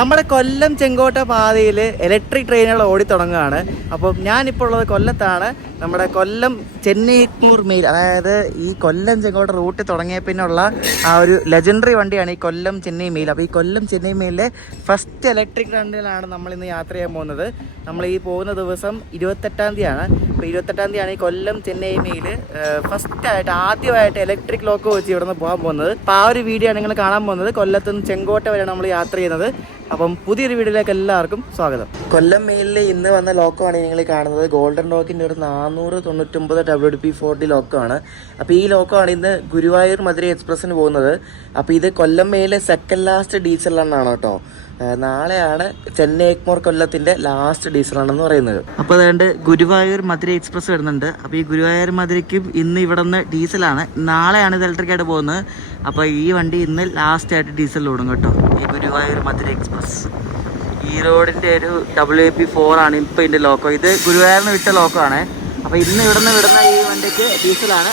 നമ്മുടെ കൊല്ലം ചെങ്കോട്ട പാതയിൽ ഇലക്ട്രിക് ട്രെയിനുകൾ ഓടിത്തുടങ്ങുകയാണ്. അപ്പം ഞാനിപ്പോൾ ഉള്ളത് കൊല്ലത്താണ്. നമ്മുടെ കൊല്ലം ചെന്നൈ മെയിൽ, അതായത് ഈ കൊല്ലം ചെങ്കോട്ട റൂട്ട് തുടങ്ങിയ പിന്നുള്ള ആ ഒരു ലെജൻഡറി വണ്ടിയാണ് ഈ കൊല്ലം ചെന്നൈ മെയിൽ. അപ്പോൾ ഈ കൊല്ലം ചെന്നൈ മെയിലിലെ ഫസ്റ്റ് ഇലക്ട്രിക് റണ്ണിലാണ് നമ്മളിന്ന് യാത്ര ചെയ്യാൻ പോകുന്നത്. നമ്മൾ ഈ പോകുന്ന ദിവസം 28-ാം തീയതിയാണ്. അപ്പോൾ 28-ാം തീയതിയാണ് ഈ കൊല്ലം ചെന്നൈ മെയിൽ ഫസ്റ്റായിട്ട് ആദ്യമായിട്ട് ഇലക്ട്രിക് ലോക്കോ വെച്ച് ഇവിടെ നിന്ന് പോകാൻ പോകുന്നത്. അപ്പോൾ ആ ഒരു വീഡിയോ ആണ് നിങ്ങൾ കാണാൻ പോകുന്നത്. കൊല്ലത്തുനിന്ന് ചെങ്കോട്ട വരെയാണ് നമ്മൾ യാത്ര ചെയ്യുന്നത്. അപ്പം പുതിയൊരു വീഡിയോയിലേക്ക് എല്ലാവർക്കും സ്വാഗതം. കൊല്ലം മെയിലിൽ ഇന്ന് വന്ന ലോക്കമാണ് നിങ്ങൾ കാണുന്നത്. ഗോൾഡൻ ലോക്കിൻ്റെ ഒരു 499 WP40 ലോക്കമാണ്. അപ്പോൾ ഈ ലോക്കമാണ് ഇന്ന് ഗുരുവായൂർ മധുര എക്സ്പ്രസ്സിന് പോകുന്നത്. അപ്പോൾ ഇത് കൊല്ലം മെയിലെ സെക്കൻഡ് ലാസ്റ്റ് ഡീസൽ റണ്ണാണ് കേട്ടോ. നാളെയാണ് ചെന്നൈ എഗ്മോർ കൊല്ലത്തിൻ്റെ ലാസ്റ്റ് ഡീസൽ റണ്ണെന്ന് പറയുന്നത്. അപ്പോൾ അതുകൊണ്ട് ഗുരുവായൂർ മധുര എക്സ്പ്രസ് വരുന്നുണ്ട്. അപ്പോൾ ഈ ഗുരുവായൂർ മധുരയ്ക്കും ഇന്ന് ഇവിടെ നിന്ന് ഡീസലാണ്. നാളെയാണ് ഇത് ഇലക്ട്രിക്കായിട്ട് പോകുന്നത്. അപ്പോൾ ഈ വണ്ടി ഇന്ന് ലാസ്റ്റ് ആയിട്ട് ഡീസൽ ഓടും കേട്ടോ. ഈ ഗുരുവായൂർ മധുര എക്സ്പ്രസ് ഈ റോഡിൻ്റെ ഒരു WP4 ആണ് ഇപ്പോൾ ഇതിൻ്റെ ലോക്കോ. ഇത് ഗുരുവായൂരിന് വിട്ട ലോക്കോ ആണ്. അപ്പോൾ ഇന്ന് ഇവിടുന്ന് വിടുന്ന ഈ വണ്ടിക്ക് ഡീസലാണ്.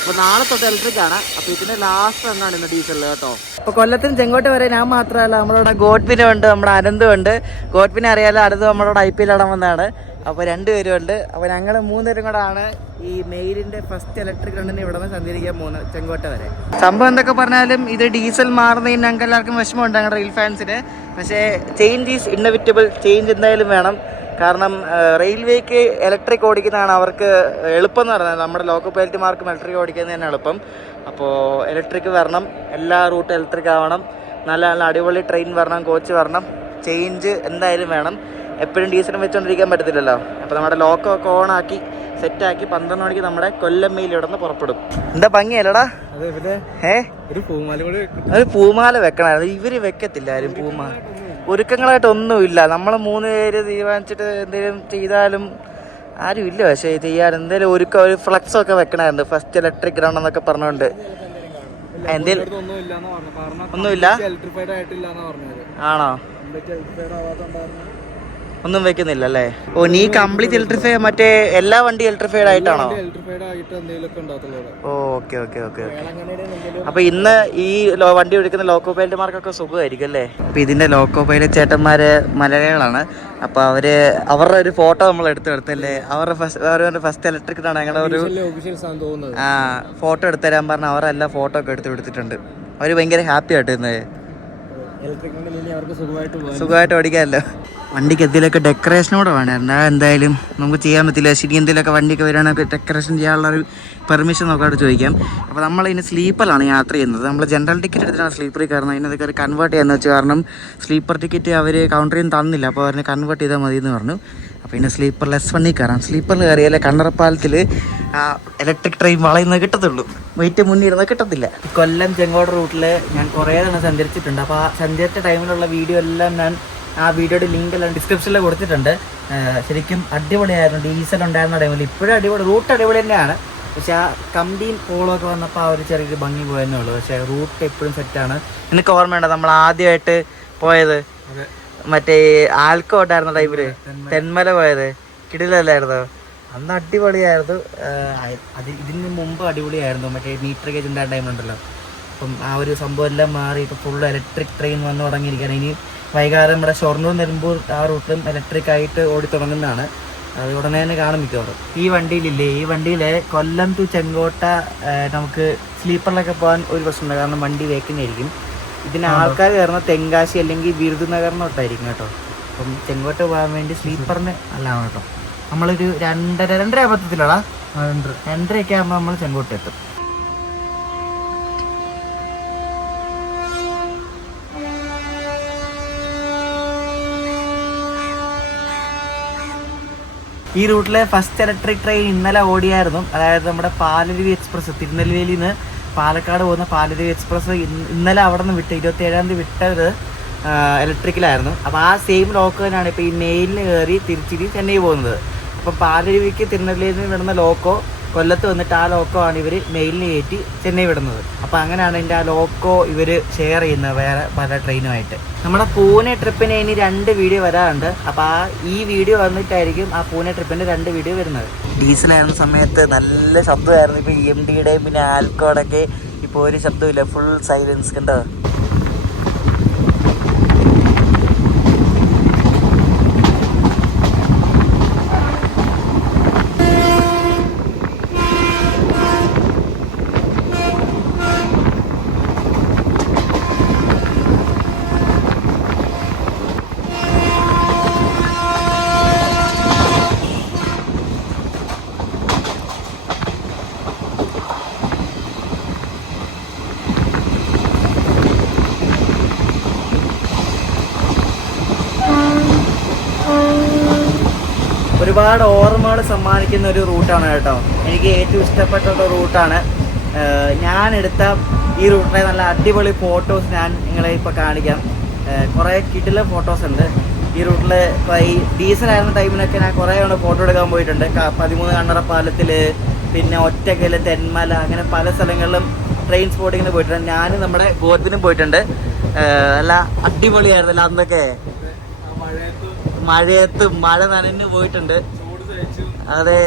അപ്പോൾ നാളെ തൊട്ട് ഇലക്ട്രിക്കാണ്. അപ്പോൾ ഇതിൻ്റെ ലാസ്റ്റ് റണ്ണാണ് ഇന്ന് ഡീസൽ കേട്ടോ. അപ്പോൾ കൊല്ലത്തിന് ചെങ്കോട്ട വരെ ഞാൻ മാത്രമല്ല, നമ്മളിവിടെ ഗോഡ്പിനും ഉണ്ട്, നമ്മുടെ അനന്തും ഉണ്ട്. ഗോഡ്പിനെ അറിയാലോ, അനന്ത് നമ്മളോട് IPL ഇടാൻ വന്നതാണ്. അപ്പോൾ രണ്ടുപേരും ഉണ്ട്. അപ്പോൾ ഞങ്ങൾ മൂന്നുപേരും കൂടെ ആണ് ഈ മെയിലിൻ്റെ ഫസ്റ്റ് ഇലക്ട്രിക് റണ്ണിന് ഇവിടെ നിന്ന് സഞ്ചരിക്കാൻ പോകുന്നത് ചെങ്കോട്ട വരെ. സംഭവം എന്തൊക്കെ പറഞ്ഞാലും ഇത് ഡീസൽ മാറുന്നതിന് ഞങ്ങൾക്ക് എല്ലാവർക്കും വിഷമമുണ്ട്, ഞങ്ങളുടെ റെയിൽ ഫാൻസിന്. പക്ഷേ ചേഞ്ച് ഈസ് ഇന്നവിറ്റബിൾ. ചേഞ്ച് എന്തായാലും വേണം. കാരണം റെയിൽവേക്ക് ഇലക്ട്രിക് ഓടിക്കുന്നതാണ് അവർക്ക് എളുപ്പം എന്ന് പറയുന്നത്. നമ്മുടെ ലോക്കൽ പൈലറ്റുമാർക്കും ഇലക്ട്രിക് ഓടിക്കുന്നത് തന്നെ എളുപ്പം. അപ്പോൾ ഇലക്ട്രിക് വരണം, എല്ലാ റൂട്ടും ഇലക്ട്രിക് ആവണം, നല്ല നല്ല അടിപൊളി ട്രെയിൻ വരണം, കോച്ച് വരണം. ചേഞ്ച് എന്തായാലും വേണം. എപ്പോഴും ഡീസലും വെച്ചുകൊണ്ടിരിക്കാൻ പറ്റത്തില്ലല്ലോ. അപ്പോൾ നമ്മുടെ ലോക്കോ ഒക്കെ ഓണാക്കി സെറ്റാക്കി 12 മണിക്ക് നമ്മുടെ കൊല്ലം മെയിൽ ഇവിടെ നിന്ന് പുറപ്പെടും. എന്താ ഭംഗിയല്ലടാ? ഒരു പൂമാല വെക്കണമായിരുന്നു. ഇവര് വെക്കത്തില്ല ആരും പൂമാല. ഒരുക്കങ്ങളായിട്ടൊന്നുമില്ല. നമ്മൾ 3 പേര് തീരുമാനിച്ചിട്ട് എന്തെങ്കിലും ചെയ്താലും ആരും ഇല്ല. പക്ഷേ ചെയ്യാൻ എന്തെങ്കിലും ഒരു ഫ്ലക്സൊക്കെ വെക്കണമായിരുന്നു. ഫസ്റ്റ് ഇലക്ട്രിക് റൺ എന്നൊക്കെ പറഞ്ഞുകൊണ്ട്. എന്തേലും ഒന്നുമില്ല ആണോ? ഒന്നും വെക്കുന്നില്ല അല്ലേ? ഓ, നീ കംപ്ലീറ്റ് ഇലക്ട്രിഫൈ, മറ്റേ എല്ലാ വണ്ടി ഇലക്ട്രിഫൈഡ് ആയിട്ടാണോ? Okay okay okay okay. അപ്പൊ ഇന്ന് ഈ വണ്ടി ഓടിക്കുന്ന ലോക്കോ പൈലറ്റുമാർക്കൊക്കെ സുഖമായിരിക്കും അല്ലേ? അപ്പൊ ഇതിന്റെ ലോക്കോ പൈലറ്റ് ചേട്ടന്മാര് മലയാളികളാണ്. അപ്പൊ അവരുടെ ഒരു ഫോട്ടോ നമ്മൾ എടുത്തല്ലേ. അവരുടെ ഫസ്റ്റ് ഇലക്ട്രിക് ആണ്. ഞങ്ങളുടെ ഒരു ഫോട്ടോ എടുത്തരാൻ പറഞ്ഞ അവരെല്ലാം ഫോട്ടോ ഒക്കെ എടുത്തിട്ടുണ്ട്. അവര് ഭയങ്കര ഹാപ്പി ആയിട്ട് ഇന്ന് സുഖമായിട്ട് ഓടിക്കാമല്ലോ. വണ്ടിക്ക് എന്തെങ്കിലുമൊക്കെ ഡെക്കറേഷനോടെ വേണമായിരുന്നു. എന്തായാലും നമുക്ക് ചെയ്യാൻ പറ്റില്ല. ശരി, എന്തെങ്കിലുമൊക്കെ വണ്ടിയൊക്കെ വരികയാണെങ്കിൽ ഡെക്കറേഷൻ ചെയ്യാനുള്ളൊരു പെർമിഷൻ നോക്കാതെ ചോദിക്കാം. അപ്പോൾ നമ്മളിതിന് സ്ലീപ്പറിലാണ് യാത്ര ചെയ്യുന്നത്. നമ്മൾ ജനറൽ ടിക്കറ്റ് എടുത്തിട്ടാണ് സ്ലീപ്പറിൽ കയറുന്നത്. അതിനൊക്കെ ഒരു കൺവേർട്ട് ചെയ്യാമെന്ന് വെച്ചാൽ, കാരണം സ്ലീപ്പർ ടിക്കറ്റ് അവർ കൗണ്ടറിൽ നിന്ന് തന്നില്ല. അപ്പോൾ അവരെ കൺവേർട്ട് ചെയ്താൽ മതി എന്ന് പറഞ്ഞു. അപ്പോൾ പിന്നെ സ്ലീപ്പറിൽ S1 കയറാം. സ്ലീപ്പറിൽ കയറിയാലേ കണ്ണറപ്പാലത്തിൽ ഇലക്ട്രിക് ട്രെയിൻ വളയുന്നത് കിട്ടത്തുള്ളൂ. വെയിറ്റ് മുന്നിൽ ഇരുന്ന് കിട്ടത്തില്ല. കൊല്ലം ചെങ്കോട്ട റൂട്ടിൽ ഞാൻ കുറേ തവണ സഞ്ചരിച്ചിട്ടുണ്ട്. അപ്പോൾ ആ സഞ്ചരിച്ച ടൈമിലുള്ള വീഡിയോ എല്ലാം ഞാൻ ആ വീഡിയോയുടെ ലിങ്ക് എല്ലാം ഡിസ്ക്രിപ്ഷനിൽ കൊടുത്തിട്ടുണ്ട്. ശരിക്കും അടിപൊളിയായിരുന്നു. ഡീസൽ ഉണ്ടായിരുന്ന ടൈമിൽ. ഇപ്പോഴും അടിപൊളി, റൂട്ട് അടിപൊളി തന്നെയാണ്. പക്ഷേ ആ കമ്പിയും പോളൊക്കെ വന്നപ്പോൾ ആ ഒരു ചെറിയൊരു ഭംഗി പോയെന്നേ ഉള്ളൂ. പക്ഷേ റൂട്ട് എപ്പോഴും സെറ്റാണ്. എനിക്ക് ഓർമ്മയുണ്ടോ നമ്മൾ ആദ്യമായിട്ട് പോയത്? മറ്റേ ആൽക്കോ ഉണ്ടായിരുന്ന ടൈമില് തെന്മല പോയത് കിടിലല്ലായിരുന്നോ? അന്ന് അടിപൊളിയായിരുന്നു. ഇതിന് മുമ്പ് അടിപൊളിയായിരുന്നു. മറ്റേ മീറ്റർ ഗേജ് ഉണ്ടായിരുന്ന ടൈമുണ്ടല്ലോ. അപ്പം ആ ഒരു സംഭവം എല്ലാം മാറി ഇപ്പോൾ ഫുൾ ഇലക്ട്രിക് ട്രെയിൻ വന്ന് തുടങ്ങിയിരിക്കുകയാണ്. ഇനി വൈകാതെ നമ്മുടെ ഷൊർണൂർ നിലമ്പൂർ ആ റൂട്ടും ഇലക്ട്രിക് ആയിട്ട് ഓടി തുടങ്ങുന്നതാണ്. അത് ഉടനെ തന്നെ കാണും മിക്കവാറും. ഈ വണ്ടിയിലില്ലേ, ഈ വണ്ടിയിൽ കൊല്ലം ടു ചെങ്കോട്ട നമുക്ക് സ്ലീപ്പറിലൊക്കെ പോകാൻ ഒരു പ്രശ്നമുണ്ട്. കാരണം വണ്ടി വേക്കുന്നതായിരിക്കും. ഇതിന് ആൾക്കാർ കയറുന്ന തെങ്കാശി അല്ലെങ്കിൽ വിരുദുനഗറിനോട്ടായിരിക്കും കേട്ടോ. അപ്പം ചെങ്കോട്ട പോകാൻ വേണ്ടി സ്ലീപ്പറിന് അല്ലാണ് കേട്ടോ. നമ്മളൊരു 2:30 ആകുമ്പത്തില്ലടാ, 2:30 ആകുമ്പോൾ നമ്മൾ ചെങ്കോട്ട എത്തും. ഈ റൂട്ടിലെ ഫസ്റ്റ് ഇലക്ട്രിക് ട്രെയിൻ ഇന്നലെ ഓടിയായിരുന്നു. അതായത് നമ്മുടെ പാലരുവി എക്സ്പ്രസ്, തിരുനെൽവേലിയിൽ നിന്ന് പാലക്കാട് പോകുന്ന പാലരുവി എക്സ്പ്രസ് ഇന്നലെ അവിടെ നിന്ന് വിട്ട് 27-ാം തീയതി വിട്ടത് ഇലക്ട്രിക്കലായിരുന്നു. അപ്പോൾ ആ സെയിം ലോക്ക് തന്നെയാണ് ഇപ്പോൾ ഈ മെയിലിന് കയറി തിരിച്ചിരി ചെന്നൈ പോകുന്നത്. അപ്പോൾ പാലരുവിക്ക് തിരുനെൽവേലിയിൽ നിന്ന് വിടുന്ന ലോക്കോ കൊല്ലത്ത് വന്നിട്ട് ആ ലോക്കോ ആണ് ഇവർ മെയിലിന് കയറ്റി ചെന്നൈ വിടുന്നത്. അപ്പോൾ അങ്ങനെയാണ് ഇതിൻ്റെ ആ ലോക്കോ ഇവർ ഷെയർ ചെയ്യുന്നത് വേറെ പല ട്രെയിനുമായിട്ട്. നമ്മുടെ പൂനെ ട്രിപ്പിന് ഇനി 2 വീഡിയോ വരാറുണ്ട്. അപ്പോൾ ഈ വീഡിയോ വന്നിട്ടായിരിക്കും ആ പൂനെ ട്രിപ്പിൻ്റെ 2 വീഡിയോ വരുന്നത്. ഡീസലായിരുന്ന സമയത്ത് നല്ല ശബ്ദമായിരുന്നു. ഇപ്പോൾ EMDയുടെയും പിന്നെ ആൽക്കോടൊക്കെ ഇപ്പോൾ ഒരു ശബ്ദമില്ല, ഫുൾ സൈലൻസ്. കണ്ടോ? ഒരുപാട് ഓർമ്മകൾ സമ്മാനിക്കുന്ന ഒരു റൂട്ടാണ് കേട്ടോ. എനിക്ക് ഏറ്റവും ഇഷ്ടപ്പെട്ട ഒരു റൂട്ടാണ്. ഞാനെടുത്ത ഈ റൂട്ടിലെ നല്ല അടിപൊളി ഫോട്ടോസ് ഞാൻ നിങ്ങളെ ഇപ്പോൾ കാണിക്കാം. കുറേ കിടിലൻ ഫോട്ടോസ് ഉണ്ട് ഈ റൂട്ടിൽ. ഇപ്പോൾ ഈ ഡീസലായിരുന്ന ടൈമിലൊക്കെ ഞാൻ കുറേ തവണ ഫോട്ടോ എടുക്കാൻ പോയിട്ടുണ്ട്. 13 കണ്ണറപ്പാലത്തിൽ, പിന്നെ ഒറ്റക്കൽ, തെന്മല, അങ്ങനെ പല സ്ഥലങ്ങളിലും ട്രെയിൻ സ്പോട്ടിങ്ങിന് പോയിട്ടുണ്ട്. ഞാനും നമ്മുടെ ഗോത്തിനും പോയിട്ടുണ്ട്. നല്ല അടിപൊളിയായിരുന്നല്ലോ അന്നൊക്കെ. മഴയത്ത് മഴ നനഞ്ഞു പോയിട്ടുണ്ട്. അതെ,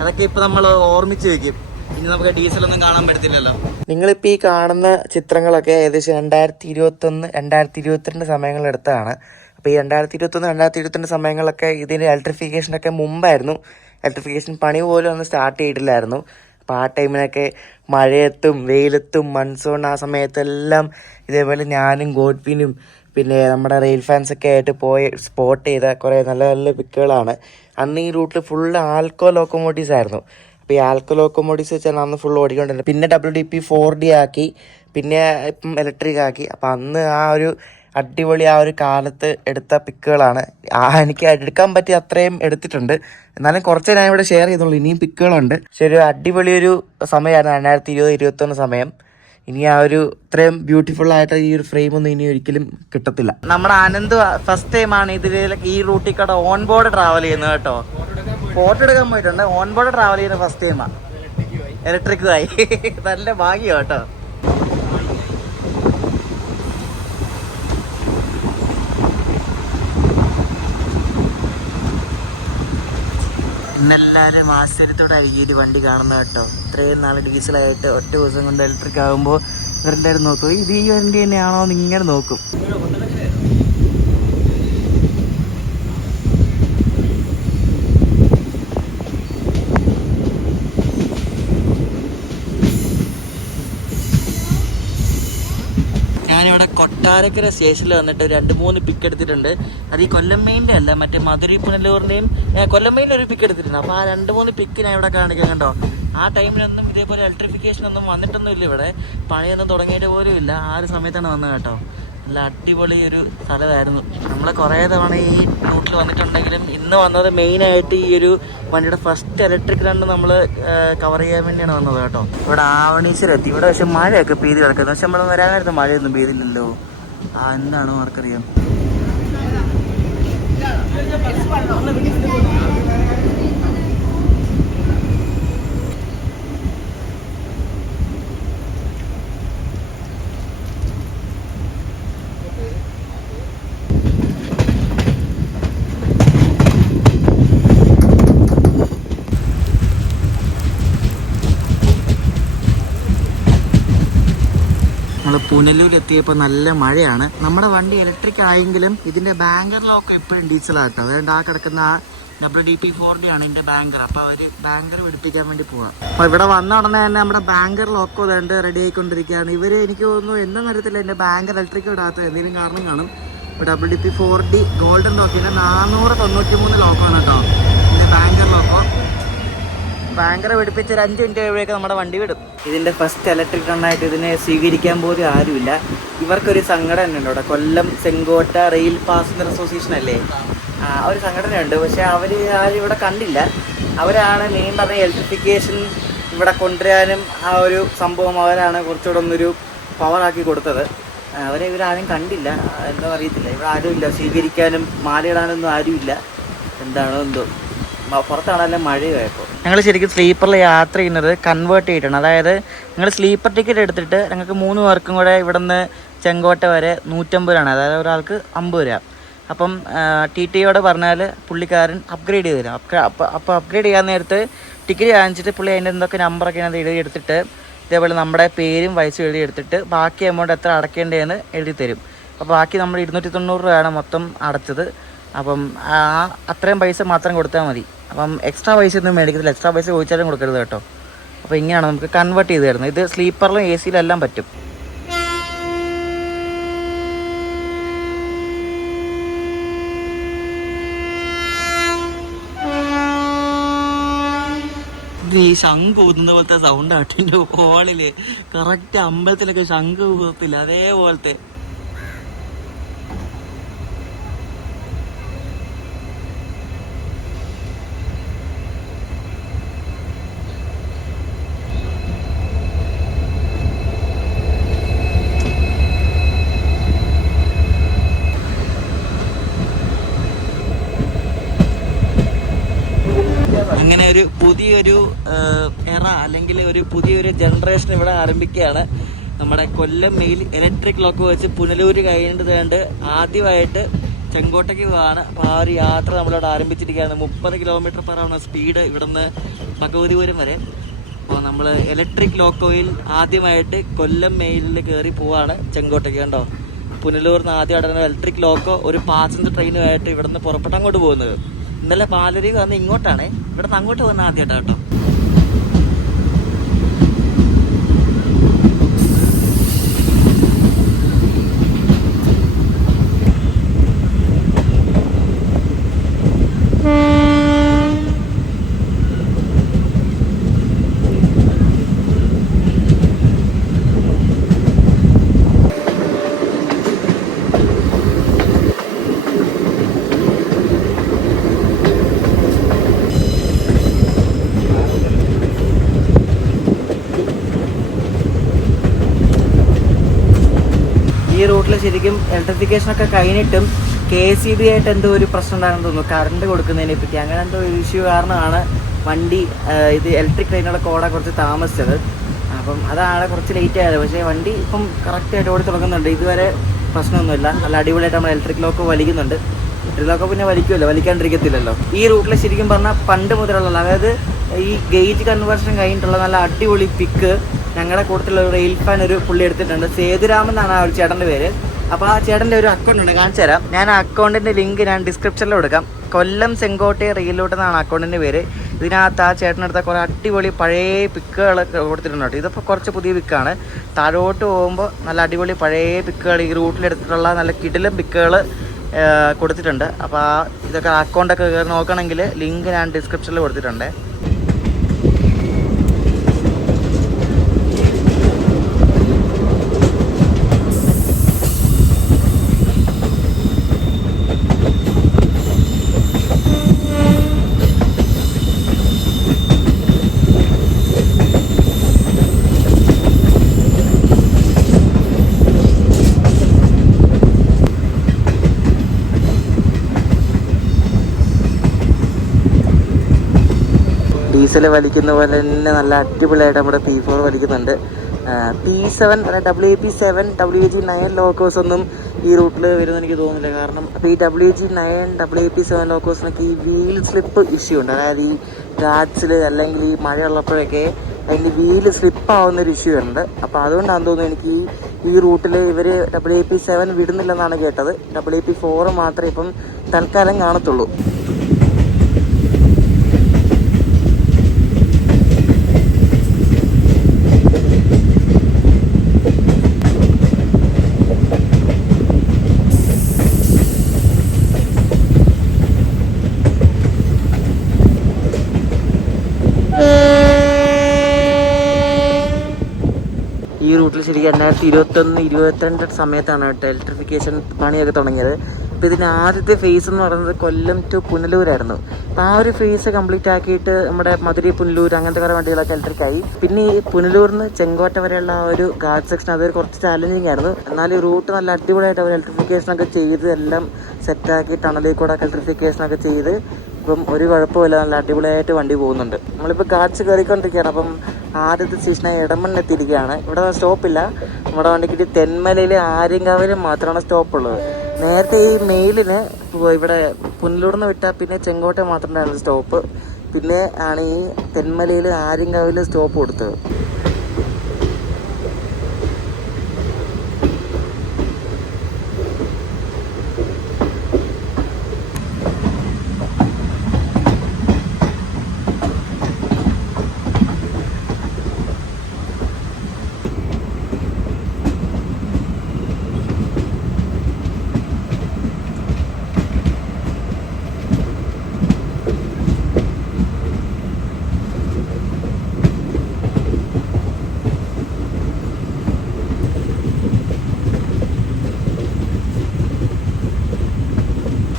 അതൊക്കെ ഇപ്പൊ നമ്മൾ ഓർമ്മിച്ച് വെക്കും. ഇനി നമുക്ക് ഡീസലൊന്നും കാണാൻ പറ്റത്തില്ലല്ലോ. നിങ്ങളിപ്പോൾ ഈ കാണുന്ന ചിത്രങ്ങളൊക്കെ ഏകദേശം 2021, 2022 സമയങ്ങളെടുത്തതാണ്. അപ്പോൾ ഈ 2021, 2022 സമയങ്ങളൊക്കെ ഇതിൻ്റെ ഇലക്ട്രിഫിക്കേഷനൊക്കെ മുമ്പായിരുന്നു. ഇലക്ട്രിഫിക്കേഷൻ പണി പോലും ഒന്നും സ്റ്റാർട്ട് ചെയ്തിട്ടില്ലായിരുന്നു. അപ്പോൾ ആ ടൈമിനൊക്കെ മഴയത്തും വെയിലത്തും മൺസൂൺ ആ സമയത്തെല്ലാം ഇതേപോലെ ഞാനും ഗോഡ്വിനും പിന്നെ നമ്മുടെ റെയിൽ ഫാൻസൊക്കെ ആയിട്ട് പോയി സ്പോട്ട് ചെയ്ത കുറേ നല്ല നല്ല പിക്കുകളാണ്. അന്ന് ഈ റൂട്ടിൽ ഫുള്ള് ആൽക്കോ ലോക്കോമോട്ടീവ്സ് ആയിരുന്നു. അപ്പോൾ ഈ ആൽക്കോ ലോക്കോമോട്ടീവ്സ് വെച്ചാൽ അന്ന് ഫുൾ ഓടിക്കൊണ്ടിരുന്നത്. പിന്നെ WDP 4D ആക്കി, പിന്നെ ഇപ്പം ഇലക്ട്രിക് ആക്കി. അപ്പോൾ അന്ന് ആ ഒരു അടിപൊളി ആ ഒരു കാലത്ത് എടുത്ത പിക്കുകളാണ്. എനിക്ക് എടുക്കാൻ പറ്റി അത്രയും എടുത്തിട്ടുണ്ട്. എന്നാലും കുറച്ച് ഞാൻ ഇവിടെ ഷെയർ ചെയ്തോളൂ. ഇനിയും പിക്കുകളുണ്ട്. പക്ഷെ ഒരു അടിപൊളി ഒരു സമയമായിരുന്നു 2020-2021 സമയം. ഇനി ആ ഒരു ഇത്രയും ബ്യൂട്ടിഫുൾ ആയിട്ട് ഈ ഒരു ഫ്രെയിം ഒന്നും ഇനി ഒരിക്കലും കിട്ടത്തില്ല. നമ്മുടെ അനന്ത് ഫസ്റ്റ് ടൈമാണ് ഇതിലേക്ക് ഈ റൂട്ടിൽ കൂടെ ഓൺ ബോർഡ് ട്രാവൽ ചെയ്യുന്നത് കേട്ടോ. ഫോട്ടോ എടുക്കാൻ പോയിട്ടുണ്ട്. ഓൺ ബോർഡ് ട്രാവൽ ചെയ്യുന്ന ഫസ്റ്റ് ടൈമാണ്. ഇലക്ട്രിക്കുമായി നല്ല ഭാഗ്യം കേട്ടോ. ഇന്നെല്ലാവരും ആശ്ചര്യത്തോടായിരിക്കും ഈ വണ്ടി കാണുന്നത് കേട്ടോ. ഇത്രയും നാൾ ഡീസലായിട്ട് ഒറ്റ ദിവസം കൊണ്ട് ഇലക്ട്രിക് ആകുമ്പോൾ ഇവരെല്ലാവരും നോക്കും, ഇത് ഈ വണ്ടി തന്നെയാണോ എന്ന് ഇങ്ങനെ നോക്കും. ഞാനിവിടെ കൊട്ടാരക്കര സ്റ്റേഷനിൽ വന്നിട്ട് 2-3 പിക്ക് എടുത്തിട്ടുണ്ട്. അത് ഈ കൊല്ലം മെയിൻ്റെ അല്ല, മറ്റേ മധുരൈ പുനലൂരിൻ്റെയും കൊല്ലം മെയിൻ്റെ ഒരു പിക്ക് എടുത്തിട്ടുണ്ട്. അപ്പോൾ ആ 2-3 പിക്ക് ഞാൻ ഇവിടെ കാണിക്കാൻ കണ്ടോ. ആ ടൈമിലൊന്നും ഇതേപോലെ ഇലക്ട്രിഫിക്കേഷൻ ഒന്നും വന്നിട്ടൊന്നും ഇല്ല. ഇവിടെ പണിയൊന്നും തുടങ്ങിയിട്ട് പോലും ഇല്ല. ആ ഒരു സമയത്താണ് വന്നത് കേട്ടോ. നല്ല അടിപൊളി ഒരു സ്ഥലമായിരുന്നു. നമ്മൾ കുറേ തവണ ഈ റൂട്ടിൽ വന്നിട്ടുണ്ടെങ്കിലും ഇന്ന് വന്നത് മെയിനായിട്ട് ഈ ഒരു വണ്ടിയുടെ ഫസ്റ്റ് ഇലക്ട്രിക് റണ്ണ് നമ്മൾ കവർ ചെയ്യാൻ വേണ്ടിയാണ് വന്നത് കേട്ടോ. ഇവിടെ ആവണീശ്വരെത്തി. ഇവിടെ പക്ഷെ മഴയൊക്കെ പെയ്ത് കിടക്കുന്നത്. പക്ഷെ നമ്മൾ വരാനായിട്ട് മഴയൊന്നും പെയ്തില്ലല്ലോ. എന്താണോ ആർക്കറിയാം. നമ്മൾ പുനലൂർ എത്തിയപ്പോൾ നല്ല മഴയാണ്. നമ്മുടെ വണ്ടി ഇലക്ട്രിക് ആയെങ്കിലും ഇതിൻ്റെ ബാങ്കർ ലോക്ക് എപ്പോഴും ഡീസലാട്ടോ. അതുകൊണ്ട് ആ കിടക്കുന്ന WDP 4D ആണ് ഇതിൻ്റെ ബാങ്കർ. അപ്പോൾ അവർ ബാങ്കർ പിടിപ്പിക്കാൻ വേണ്ടി പോവാം. അപ്പോൾ ഇവിടെ വന്ന ഉടനെ തന്നെ നമ്മുടെ ബാങ്കർ ലോക്ക് അതുകൊണ്ട് റെഡി ആയിക്കൊണ്ടിരിക്കുകയാണ്. ഇവർ എനിക്ക് തോന്നുന്നു എന്താണെന്ന് അറിയത്തില്ല, എൻ്റെ ബാങ്കർ ഇലക്ട്രിക് ഇടാത്ത എന്തെങ്കിലും കാരണം കാണും. ഇപ്പോൾ WDP 4D ഗോൾഡൻ ലോക്കിൻ്റെ 493 ലോക്കാണ് കേട്ടോ ഇതിൻ്റെ ബാങ്കർ ലോക്കോ. ബാങ്കർ പിടിപ്പിച്ച് ഒരു 5 മിനിറ്റ് കഴിയുമ്പോഴേക്ക് നമ്മുടെ വണ്ടി വിടും. ഇതിൻ്റെ ഫസ്റ്റ് ഇലക്ട്രിക് റണ്ണായിട്ട് ഇതിനെ സ്വീകരിക്കാൻ പോലും ആരുമില്ല. ഇവർക്കൊരു സംഘടന ഉണ്ട് ഇവിടെ, Kollam Chenkotta rail passenger association അല്ലേ, ഒരു സംഘടനയുണ്ട്. പക്ഷേ അവർ ആരും ഇവിടെ കണ്ടില്ല. അവരാണ് മെയിൻ പറഞ്ഞ ഇലക്ട്രിഫിക്കേഷൻ ഇവിടെ കൊണ്ടുവരാനും ആ ഒരു സംഭവം അവരാണ് കുറച്ചുകൂടെ ഒന്നൊരു പവറാക്കി കൊടുത്തത്. അവരെ ഇവരാരും കണ്ടില്ല. എന്താ അറിയത്തില്ല, ഇവിടെ ആരുമില്ല സ്വീകരിക്കാനും മാലയിടാനൊന്നും ആരുമില്ല. എന്താണോ എന്തോ. പുറത്താണല്ലോ മഴയായപ്പോൾ. ഞങ്ങൾ ശരിക്കും സ്ലീപ്പറിൽ യാത്ര ചെയ്യുന്നത് കൺവേർട്ട് ചെയ്തിട്ടാണ്. അതായത് നിങ്ങൾ സ്ലീപ്പർ ടിക്കറ്റ് എടുത്തിട്ട് ഞങ്ങൾക്ക് 3 പേർക്കും കൂടെ ഇവിടെ നിന്ന് ചെങ്കോട്ട വരെ 150 രൂപയാണ്. അതായത് ഒരാൾക്ക് 50 രൂപ. അപ്പം TTയോട് പറഞ്ഞാൽ പുള്ളിക്കാരൻ അപ്ഗ്രേഡ് ചെയ്ത് തരും. അപ്പോൾ അപ്ഗ്രേഡ് ചെയ്യാൻ നേരത്ത് ടിക്കറ്റ് കാണിച്ചിട്ട് പുള്ളി അതിൻ്റെ എന്തൊക്കെ നമ്പറൊക്കെ അത് എഴുതി എടുത്തിട്ട് ഇതേപോലെ നമ്മുടെ പേരും വയസ്സും എഴുതി എടുത്തിട്ട് ബാക്കി എമൗണ്ട് എത്ര അടയ്ക്കേണ്ടതെന്ന് എഴുതി തരും. അപ്പോൾ ബാക്കി നമ്മൾ 290 രൂപയാണ് മൊത്തം അടച്ചത്. അപ്പം അത്രയും പൈസ മാത്രം കൊടുത്താൽ മതി. അപ്പം എക്സ്ട്രാ പൈസ ഒന്നും മേടിക്കത്തില്ല. എക്സ്ട്രാ പൈസ ചോദിച്ചാലും കൊടുക്കരുത് കേട്ടോ. അപ്പോൾ ഇങ്ങനെയാണ് നമുക്ക് കൺവേർട്ട് ചെയ്ത് തരുന്നത്. ഇത് സ്ലീപ്പറിലും AC എല്ലാം പറ്റും. ഈ ശംഖ് ഊതുന്ന പോലത്തെ സൗണ്ട് ആട്ടിൻ്റെ ഹോളില് കറക്റ്റ് അമ്പലത്തിലൊക്കെ ശംഖ് ഊതത്തില്ല അതേപോലത്തെ. അങ്ങനെ ഒരു പുതിയൊരു എറ അല്ലെങ്കിൽ ഒരു പുതിയൊരു ജനറേഷൻ ഇവിടെ ആരംഭിക്കുകയാണ്. നമ്മുടെ കൊല്ലം മെയിൽ ഇലക്ട്രിക് ലോക്ക് വെച്ച് പുനലൂർ കഴിഞ്ഞിട്ട് ആദ്യമായിട്ട് ചെങ്കോട്ടയ്ക്ക് പോവാണ്. അപ്പോൾ ആ ഒരു യാത്ര നമ്മളിവിടെ ആരംഭിച്ചിരിക്കുകയാണ്. 30 km/h സ്പീഡ് ഇവിടുന്ന് ഭഗവതിപുരം വരെ. അപ്പോൾ നമ്മൾ ഇലക്ട്രിക് ലോക്കോയിൽ ആദ്യമായിട്ട് കൊല്ലം മെയിലിൽ കയറി പോവാണ് ചെങ്കോട്ടയ്ക്ക്. കണ്ടോ, പുനലൂരിൽ നിന്ന് ആദ്യമായിട്ടാണ് ഇലക്ട്രിക് ലോക്കോ ഒരു പാസഞ്ചർ ട്രെയിനുമായിട്ട് ഇവിടുന്ന് പുറപ്പെട്ട് അങ്ങോട്ട് പോകുന്നത്. ഇന്നലെ പാലരുവി വന്ന് ഇങ്ങോട്ടാണ്, ഇവിടുന്ന് അങ്ങോട്ട് പോകുന്ന ആദ്യമായിട്ടാണ് കേട്ടോ. ഈ റൂട്ടിൽ ശരിക്കും ഇലക്ട്രിഫിക്കേഷനൊക്കെ കഴിഞ്ഞിട്ടും KCB ആയിട്ട് എന്തോ ഒരു പ്രശ്നം ഉണ്ടാകുമെന്ന് തോന്നുന്നു, കറണ്ട് കൊടുക്കുന്നതിനെ പറ്റി. അങ്ങനെ എന്തോ ഒരു ഇഷ്യൂ കാരണമാണ് വണ്ടി ഇത് ഇലക്ട്രിക് ട്രെയിനുകളൊക്കെ ഓടാൻ കുറച്ച് താമസിച്ചത്. അപ്പം അതാണ് കുറച്ച് ലേറ്റ് ആയത്. പക്ഷേ വണ്ടി ഇപ്പം കറക്റ്റായിട്ട് ഓടി തുടങ്ങുന്നുണ്ട്. ഇതുവരെ പ്രശ്നമൊന്നുമില്ല. നല്ല അടിപൊളിയായിട്ട് നമ്മൾ ഇലക്ട്രിക് ലോക്ക് വലിക്കുന്നുണ്ട്. ഇലക്ട്രിക് ലോക്ക് പിന്നെ വലിക്കുമല്ലോ, വലിക്കാണ്ടിരിക്കത്തില്ലല്ലോ. ഈ റൂട്ടിൽ ശരിക്കും പറഞ്ഞാൽ പണ്ട് മുതലുള്ള, അതായത് ഈ ഗേജ് കൺവേർഷൻ കഴിഞ്ഞിട്ടുള്ള നല്ല അടിപൊളി പിക്ക് ഞങ്ങളുടെ കൂട്ടത്തിലുള്ള ഒരു റെയിൽ ഫാൻ ഒരു പുള്ളി എടുത്തിട്ടുണ്ട്. സേതുരാമൻ എന്നാണ് ആ ഒരു ചേട്ടൻ്റെ പേര്. അപ്പോൾ ആ ചേട്ടൻ്റെ ഒരു അക്കൗണ്ട് ഉണ്ട്, കാണിച്ചു തരാം. ഞാൻ ആ അക്കൗണ്ടിൻ്റെ ലിങ്ക് ഞാൻ ഡിസ്ക്രിപ്ഷനിൽ കൊടുക്കാം. കൊല്ലം ചെങ്കോട്ടെ റെയിലോട്ട് എന്നാണ് അക്കൗണ്ടിൻ്റെ പേര്. ഇതിനകത്ത് ആ ചേട്ടനെടുത്ത കുറേ അടിപൊളി പഴയ പിക്കുകളൊക്കെ കൊടുത്തിട്ടുണ്ട്. ഇതിപ്പോൾ കുറച്ച് പുതിയ പിക്കാണ്. താഴോട്ട് പോകുമ്പോൾ നല്ല അടിപൊളി പഴയ പിക്കുകൾ, ഈ റൂട്ടിലെടുത്തിട്ടുള്ള നല്ല കിടിലം പിക്കുകൾ കൊടുത്തിട്ടുണ്ട്. അപ്പോൾ ആ ഇതൊക്കെ അക്കൗണ്ടൊക്കെ കയറി നോക്കണമെങ്കിൽ ലിങ്ക് ഞാൻ ഡിസ്ക്രിപ്ഷനിൽ കൊടുത്തിട്ടുണ്ട്. ഡീസൽ വലിക്കുന്ന പോലെ തന്നെ നല്ല അടിപൊളിയായിട്ട് നമ്മുടെ P4 വലിക്കുന്നുണ്ട്. P7 WAP7 WAG9 ലോക്കോസ് ഒന്നും ഈ റൂട്ടിൽ വരുമെന്ന് എനിക്ക് തോന്നുന്നില്ല. കാരണം അപ്പോൾ ഈ WAG9 WAP7 ലോക്കോസിനൊക്കെ ഈ വീൽ സ്ലിപ്പ് ഇഷ്യൂ ഉണ്ട്. അതായത് ഈ ഗാഡ്സിൽ അല്ലെങ്കിൽ ഈ മഴയുള്ളപ്പോഴൊക്കെ അതിൻ്റെ വീല് സ്ലിപ്പാവുന്നൊരു ഇഷ്യൂ ഉണ്ട്. അപ്പോൾ അതുകൊണ്ടാണെന്ന് തോന്നുന്നു എനിക്ക് ഈ റൂട്ടിൽ ഇവർ WAP7 വിടുന്നില്ലെന്നാണ് കേട്ടത്. WAP4 മാത്രമേ ഇപ്പം തൽക്കാലം കാണത്തുള്ളൂ. ഈ റൂട്ടിൽ ശരിക്കും 2021-22 സമയത്താണ് കേട്ടോ ഇലക്ട്രിഫിക്കേഷൻ പണിയൊക്കെ തുടങ്ങിയത്. അപ്പോൾ ഇതിൻ്റെ ആദ്യത്തെ ഫേസ് എന്ന് പറയുന്നത് കൊല്ലം ടു പുനലൂരായിരുന്നു. അപ്പോൾ ആ ഒരു ഫേസ് കംപ്ലീറ്റ് ആക്കിയിട്ട് നമ്മുടെ മധുരൈ പുനലൂർ അങ്ങനത്തെ കുറേ വണ്ടികളൊക്കെ ഇലക്ട്രിക്കായി. പിന്നെ ഈ പുനലൂരിന്ന് ചെങ്കോട്ട വരെയുള്ള ആ ഒരു ഗാർഡ് സെക്ഷൻ അതൊരു കുറച്ച് ചാലഞ്ചിങ് ആയിരുന്നു. എന്നാൽ ഈ റൂട്ട് നല്ല അടിപൊളിയായിട്ട് അവർ ഇലക്ട്രിഫിക്കേഷനൊക്കെ ചെയ്ത് എല്ലാം സെറ്റാക്കി ടണലിൽ കൂടെ ഇലക്ട്രിഫിക്കേഷനൊക്കെ ചെയ്ത് ഇപ്പം ഒരു കുഴപ്പമില്ല, നല്ല അടിപൊളിയായിട്ട് വണ്ടി പോകുന്നുണ്ട്. നമ്മളിപ്പോൾ ഗാഡ്സ് കയറിക്കൊണ്ടിരിക്കുകയാണ്. അപ്പം ആദ്യത്തെ സ്റ്റേഷനായി എടമണ്ണെത്തിയിരിക്കുകയാണ്. ഇവിടെ സ്റ്റോപ്പില്ല. നമ്മുടെ വണ്ടിക്ക് തെന്മലയിൽ ആര്യങ്കാവിലും മാത്രമാണ് സ്റ്റോപ്പുള്ളത്. നേരത്തെ ഈ മെയിലിന് ഇവിടെ പുനലൂർന്ന് വിട്ടാൽ പിന്നെ ചെങ്കോട്ട മാത്രമായിരുന്നു സ്റ്റോപ്പ്. പിന്നെ ആണ് ഈ തെന്മലയിൽ ആര്യങ്കാവിൽ സ്റ്റോപ്പ് കൊടുത്തത്.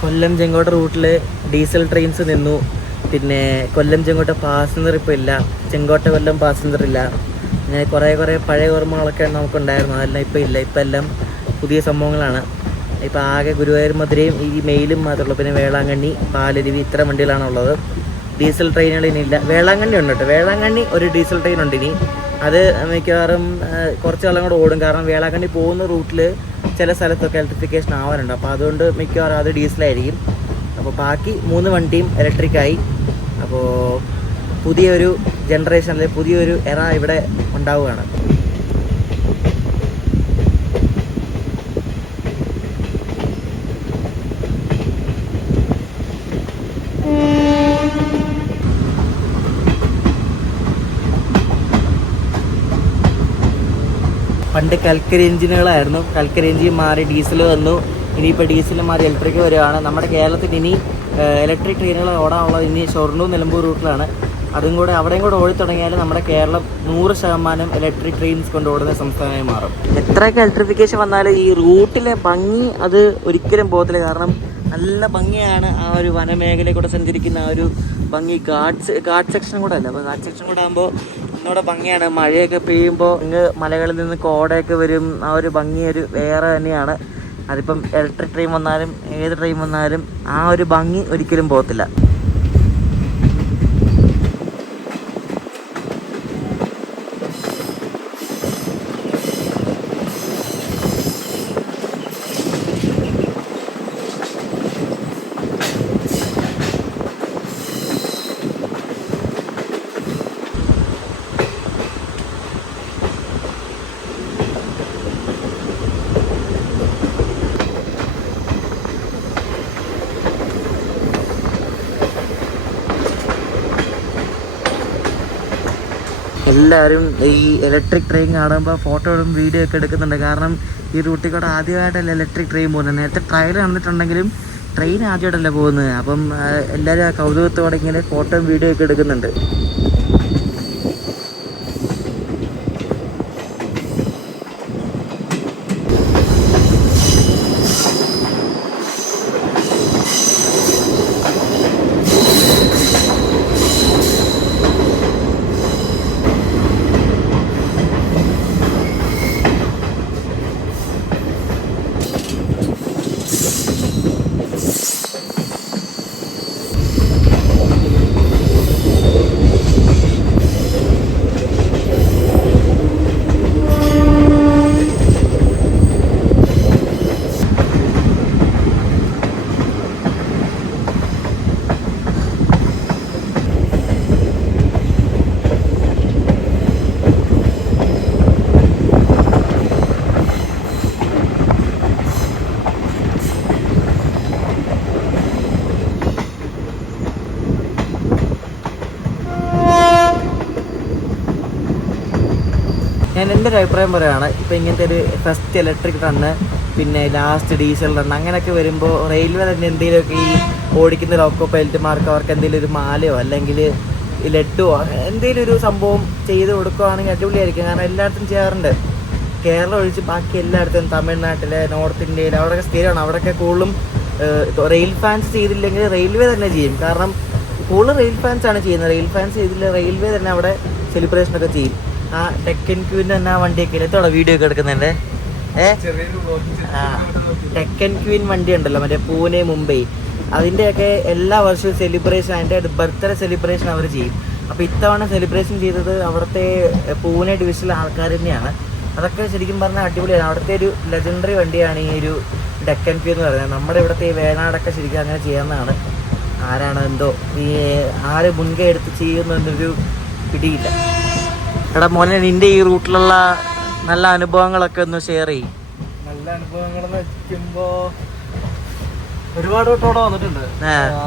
കൊല്ലം ചെങ്കോട്ട റൂട്ടിൽ ഡീസൽ ട്രെയിൻസ് നിന്നു. പിന്നെ കൊല്ലം ചെങ്കോട്ട പാസഞ്ചർ ഇപ്പോൾ ഇല്ല. ചെങ്കോട്ട കൊല്ലം പാസഞ്ചർ ഇല്ല. അങ്ങനെ കുറേ പഴയ ഓർമ്മകളൊക്കെ നമുക്കുണ്ടായിരുന്നു. അതെല്ലാം ഇപ്പോൾ ഇല്ല. ഇപ്പം എല്ലാം പുതിയ സംഭവങ്ങളാണ്. ഇപ്പം ആകെ ഗുരുവായൂർ മധുരയും ഈ മെയിലും മാത്രമേ ഉള്ളൂ. പിന്നെ വേളാങ്കണ്ണി, പാലരുവി, ഇത്ര വണ്ടികളാണ് ഉള്ളത്. ഡീസൽ ട്രെയിനുകൾ ഇനി ഇല്ല. വേളാങ്കണ്ണി ഉണ്ട് കേട്ടോ, വേളാങ്കണ്ണി ഒരു ഡീസൽ ട്രെയിൻ ഉണ്ട് ഇനി. അത് മിക്കവാറും കുറച്ച് കാലം കൂടെ ഓടും. കാരണം വേളാങ്കണ്ണി പോകുന്ന റൂട്ടിൽ ചില സ്ഥലത്തൊക്കെ ഇലക്ട്രിഫിക്കേഷൻ ആവാനുണ്ട്. അപ്പോൾ അതുകൊണ്ട് മിക്കവാറും അത് ഡീസലായിരിക്കും. അപ്പോൾ ബാക്കി 3 വണ്ടിയും ഇലക്ട്രിക്കായി. അപ്പോൾ പുതിയൊരു ജനറേഷനിൽ പുതിയൊരു എറ ഇവിടെ ഉണ്ടാവുകയാണ്. പണ്ട് കൽക്കരി എഞ്ചിനുകളായിരുന്നു, കൽക്കരി എഞ്ചിൻ മാറി ഡീസൽ വന്നു. ഇനിയിപ്പോൾ ഡീസൽ മാറി ഇലക്ട്രിക് വരികയാണ്. നമ്മുടെ കേരളത്തിൽ ഇനി ഇലക്ട്രിക് ട്രെയിനുകൾ ഓടാനുള്ളത് ഇനി ഷൊർണൂർ നിലമ്പൂർ റൂട്ടിലാണ്. അവിടെയും കൂടെ ഓടി തുടങ്ങിയാൽ നമ്മുടെ കേരളം 100% ഇലക്ട്രിക് ട്രെയിൻസ് കൊണ്ട് ഓടുന്ന സംസ്ഥാനമായി മാറും. എത്രയൊക്കെ ഇലക്ട്രിഫിക്കേഷൻ വന്നാലും ഈ റൂട്ടിലെ ഭംഗി അത് ഒരിക്കലും പോകത്തില്ല. കാരണം നല്ല ഭംഗിയാണ് ആ ഒരു വനമേഖലയിൽ കൂടെ സഞ്ചരിക്കുന്ന ആ ഒരു ഭംഗി. ഗാർഡ് സെക്ഷൻ കൂടെ അല്ല, അപ്പോൾ ഗാർഡ് സെക്ഷൻ കൂടെ ആകുമ്പോൾ ഒന്നുകൂടെ ഭംഗിയാണ്. മഴയൊക്കെ പെയ്യുമ്പോൾ ഇങ്ങ് മലകളിൽ നിന്ന് കോടയൊക്കെ വരും. ആ ഒരു ഭംഗി ഒരു വേറെ തന്നെയാണ്. അതിപ്പം ഇലക്ട്രിക് ട്രെയിൻ വന്നാലും ഏത് ട്രെയിൻ വന്നാലും ആ ഒരു ഭംഗി ഒരിക്കലും പോകത്തില്ല. എല്ലാവരും ഈ ഇലക്ട്രിക് ട്രെയിൻ കാണുമ്പോൾ ഫോട്ടോയും വീഡിയോ ഒക്കെ എടുക്കുന്നുണ്ട്. കാരണം ഈ റൂട്ടിൽ കൂടെ ആദ്യമായിട്ടല്ല ഇലക്ട്രിക് ട്രെയിൻ പോകുന്നത്. നേരത്തെ ട്രയൽ നടന്നിട്ടുണ്ടെങ്കിലും ട്രെയിൻ ആദ്യമായിട്ടല്ല പോകുന്നത്. അപ്പം എല്ലാവരും ആ കൗതുകത്തോടെ ഇങ്ങനെ ഫോട്ടോയും വീഡിയോ ഒക്കെ എടുക്കുന്നുണ്ട്. ഞാൻ എൻ്റെ ഒരു അഭിപ്രായം പറയുകയാണ്. ഇപ്പോൾ ഇങ്ങനത്തെ ഒരു ഫസ്റ്റ് ഇലക്ട്രിക് റണ്ണ്, പിന്നെ ലാസ്റ്റ് ഡീസൽ റണ്ണ് അങ്ങനെയൊക്കെ വരുമ്പോൾ റെയിൽവേ തന്നെ എന്തെങ്കിലുമൊക്കെ ഈ ഓടിക്കുന്ന ലോക്കോ പൈലറ്റുമാർക്ക് അവർക്ക് എന്തെങ്കിലും ഒരു മാലയോ അല്ലെങ്കിൽ ഈ ലഡ്ഡുവോ എന്തെങ്കിലും ഒരു സംഭവം ചെയ്ത് കൊടുക്കുകയാണെങ്കിൽ അടിപൊളിയായിരിക്കും. കാരണം എല്ലായിടത്തും ചെയ്യാറുണ്ട്. കേരളം ഒഴിച്ച് ബാക്കി എല്ലായിടത്തും തമിഴ്നാട്ടിൽ, നോർത്ത് ഇന്ത്യയിൽ അവിടെയൊക്കെ സ്ഥിരമാണ്. അവിടെയൊക്കെ കൂടുതലും റെയിൽ ഫാൻസ് ചെയ്തില്ലെങ്കിൽ റെയിൽവേ തന്നെ ചെയ്യും. കാരണം കൂടുതൽ റെയിൽ ഫാൻസാണ് ചെയ്യുന്നത്. റെയിൽ ഫാൻസ് ചെയ്തില്ല റെയിൽവേ തന്നെ അവിടെ സെലിബ്രേഷനൊക്കെ ചെയ്യും. ആ ഡെക്കൻ ക്വീൻ തന്നെ ആ വണ്ടിയൊക്കെ എത്തോടെ വീഡിയോ ഒക്കെ എടുക്കുന്നുണ്ട്. ഡെക്കൻ ക്വീൻ വണ്ടി ഉണ്ടല്ലോ, മറ്റേ പൂനെ മുംബൈ, അതിൻ്റെയൊക്കെ എല്ലാ വർഷവും സെലിബ്രേഷൻ, അതിൻ്റെ ബർത്ത്ഡേ സെലിബ്രേഷൻ അവർ ചെയ്യും. അപ്പോൾ ഇത്തവണ സെലിബ്രേഷൻ ചെയ്തത് അവിടുത്തെ പൂനെ ഡിവിഷനിലെ ആൾക്കാർ തന്നെയാണ്. അതൊക്കെ ശരിക്കും പറഞ്ഞാൽ അടിപൊളിയാണ്. അവിടുത്തെ ഒരു ലെജൻഡറി വണ്ടിയാണ് ഈ ഒരു ഡെക്കൻ ക്വീൻ എന്ന് പറയുന്നത്. നമ്മുടെ ഇവിടുത്തെ ഈ വേണാടൊക്കെ ശരിക്കും അങ്ങനെ ചെയ്യാവുന്നതാണ്. ആരാണ് എന്തോ ഈ ആര് മുൻകൈ എടുത്ത് ചെയ്യുന്നൊരു പിടിയില്ല. എടാ മോനെ, നിന്റെ ഈ റൂട്ടിലുള്ള നല്ല അനുഭവങ്ങളൊക്കെ ഒന്ന് ഷെയർ ചെയ്യും. നല്ല അനുഭവങ്ങളെന്ന് വെക്കുമ്പോ ഒരുപാട് വട്ടം വന്നിട്ടുണ്ട്.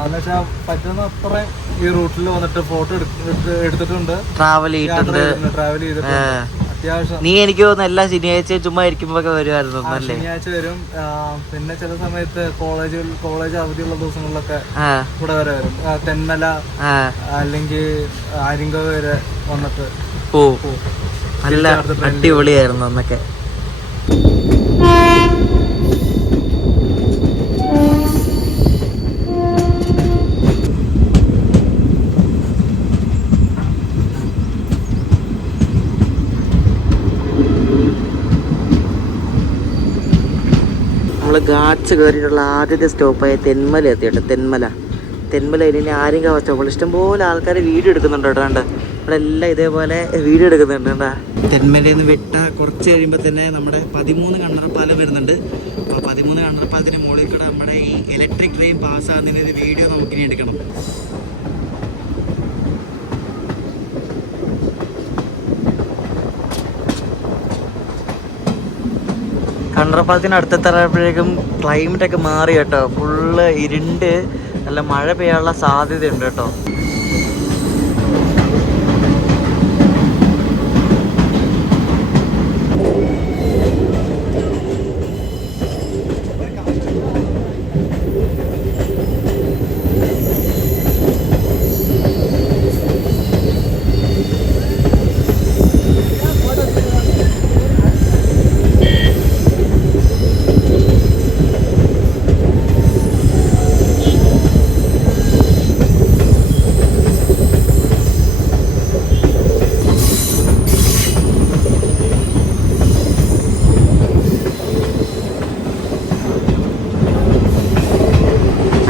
എന്നുവെച്ചാൽ പറ്റുന്ന അത്ര ഈ റൂട്ടിൽ വന്നിട്ട് ഫോട്ടോ എടുത്തിട്ടുണ്ട്, ട്രാവൽ ചെയ്തിട്ടുണ്ട്. അത്യാവശ്യം നീ എനിക്ക് തോന്നുന്നു എല്ലാ ശനിയാഴ്ചയും ചുമ്മാ ഇരിക്കുമ്പോ വരുമായിരുന്നു. ശനിയാഴ്ച വരും. പിന്നെ ചില സമയത്ത് കോളേജ് അവധിയുള്ള ദിവസങ്ങളിലൊക്കെ ഇവിടെ വരെ വരും. തെന്മല അല്ലെങ്കിൽ ആര്യങ്കാവ് വരെ വന്നിട്ട് നല്ല അടിപൊളിയായിരുന്നു അന്നൊക്കെ. നമ്മൾ ഗാഡ്സ് കയറിയിട്ടുള്ള ആദ്യത്തെ സ്റ്റോപ്പായ തെന്മല എത്തിയിട്ട് തെന്മല തെന്മല ഇനി ആര്യങ്കാവ് ഒറ്റപ്പാലം. ഇഷ്ടംപോലെ ആൾക്കാർ വീഡിയോ എടുക്കുന്നുണ്ട് കേട്ടോ. കണ്ട് ഇവിടെ എല്ലാം ഇതേപോലെ വീഡിയോ എടുക്കുന്നുണ്ട്. കണ്ടാ തെന്മലയിൽ നിന്ന് വിട്ട കുറച്ച് കഴിയുമ്പോൾ തന്നെ നമ്മുടെ 13 കണ്ണറപ്പാലം വരുന്നുണ്ട്. അപ്പോൾ 13 കണ്ണറപ്പാലത്തിൻ്റെ മുകളിൽ കൂടെ നമ്മുടെ ഈ ഇലക്ട്രിക് ട്രെയിൻ പാസ്സാകുന്നതിന് ഒരു വീഡിയോ നമുക്കിനി എടുക്കണം. കണ്ണറപ്പാലത്തിന് അടുത്തെത്താറായപ്പോഴേക്കും ക്ലൈമറ്റ് ഒക്കെ മാറി കേട്ടോ. ഫുള്ള് ഇരുണ്ട്, നല്ല മഴ പെയ്യാനുള്ള സാധ്യതയുണ്ട് കേട്ടോ.